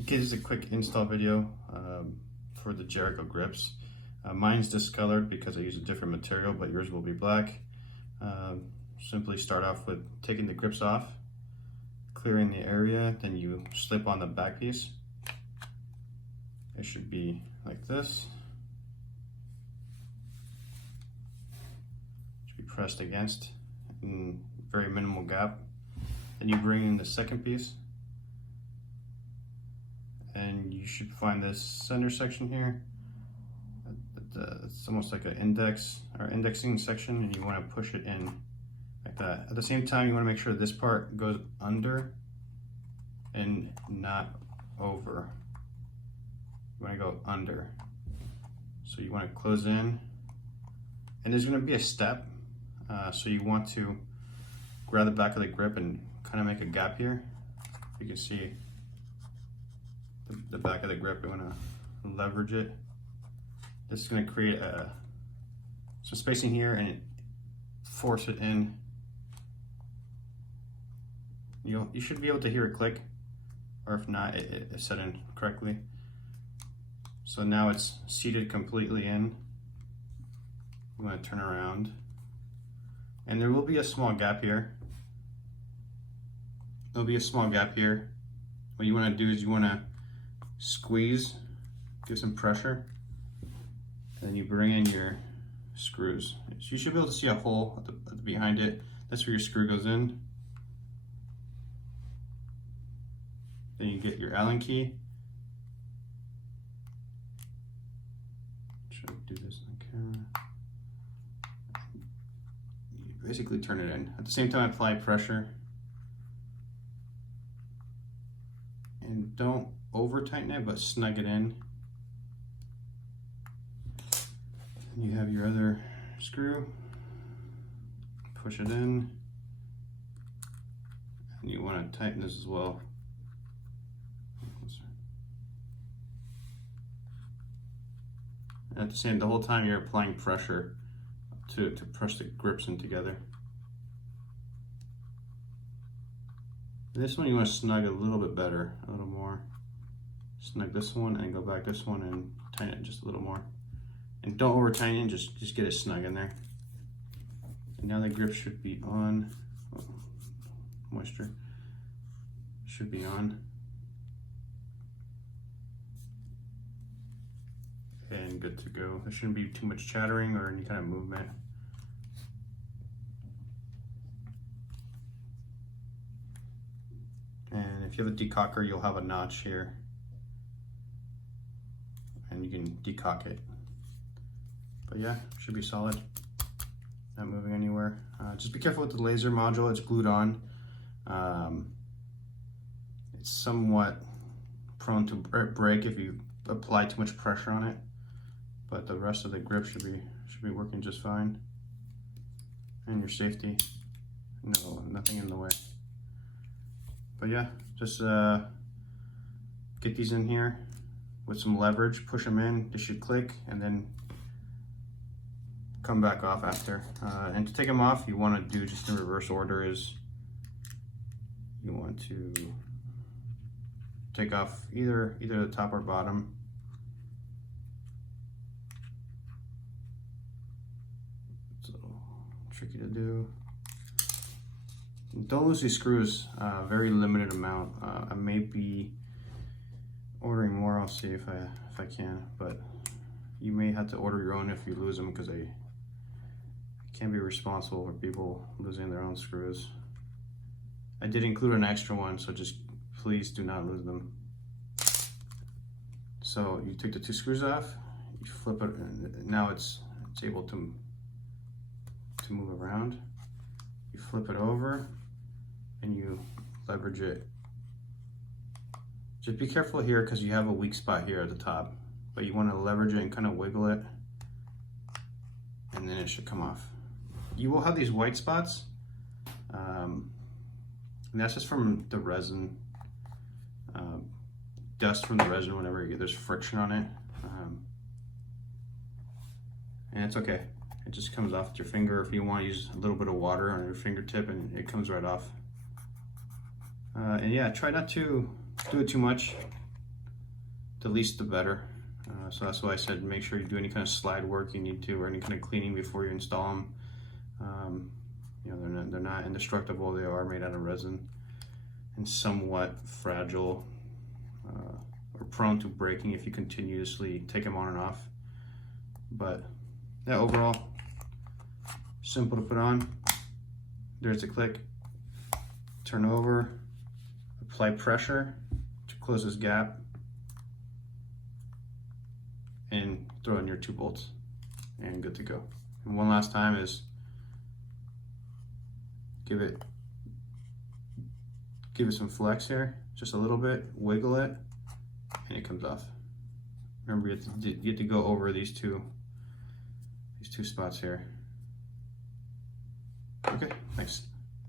Okay, this is a quick install video for the Jericho grips. Mine's discolored because I use a different material, but yours will be black. Simply start off with taking the grips off, clearing the area, then you slip on the back piece. It should be like this. It should be pressed against in very minimal gap. Then you bring in the second piece, and you should find this center section here. It's almost like an index or indexing section, and you want to push it in like that. At the same time, you want to make sure this part goes under and not over. You want to go under. So you want to close in, and there's going to be a step. So you want to grab the back of the grip and kind of make a gap here. You can see the back of the grip. You want to leverage it. This is going to create some spacing here and force it in. You should be able to hear it click, or if not, it's set in correctly. So now it's seated completely in. You want to turn around, and there will be a small gap here. There'll be a small gap here. What you want to do is you want to squeeze, give some pressure, and then you bring in your screws. So you should be able to see a hole at the behind it. That's where your screw goes in. Then you get your Allen key. Should I do this on camera? You basically turn it in. At the same time, apply pressure. And don't over tighten it, but snug it in. And you have your other screw. Push it in. And you want to tighten this as well. And at the whole time you're applying pressure to press the grips in together. This one you want to snug a little bit better, a little more. Snug this one and go back this one and tighten it just a little more. And don't over tighten, just get it snug in there. And now the grip should be on. Oh, moisture should be on. And good to go. There shouldn't be too much chattering or any kind of movement. And if you have a decocker, you'll have a notch here, and you can decock it. But yeah, should be solid, not moving anywhere. Just be careful with the laser module, it's glued on. It's somewhat prone to break if you apply too much pressure on it, but the rest of the grip should be working just fine. And your safety, no, nothing in the way. But yeah, just get these in here with some leverage, push them in, they should click, and then come back off after. And to take them off, you want to do just in reverse order is you want to take off either the top or bottom. So tricky to do. Don't lose these screws, very limited amount. I may be ordering more, I'll see if I can, but you may have to order your own if you lose them, because I can't be responsible for people losing their own screws. I did include an extra one, so just please do not lose them. So you take the two screws off, you flip it, and now it's able to move around. You flip it over, and you leverage it. Just be careful here because you have a weak spot here at the top, but you want to leverage it and kind of wiggle it, and then it should come off. You will have these white spots, and that's just from the resin, dust from the resin whenever there's friction on it, and it's okay. It just comes off with your finger. If you want to use a little bit of water on your fingertip, and it comes right off. And yeah, try not to do it too much. the least the better. So that's why I said make sure you do any kind of slide work you need to, or any kind of cleaning before you install them. You know, they're not indestructible. They are made out of resin and somewhat fragile, or prone to breaking if you continuously take them on and off. But yeah, overall, simple to put on. There's a click, turn over, apply pressure to close this gap, and throw in your 2 bolts, and good to go. And one last time is give it some flex here, just a little bit, wiggle it, and it comes off. Remember, you have to go over these two spots here. Okay, thanks.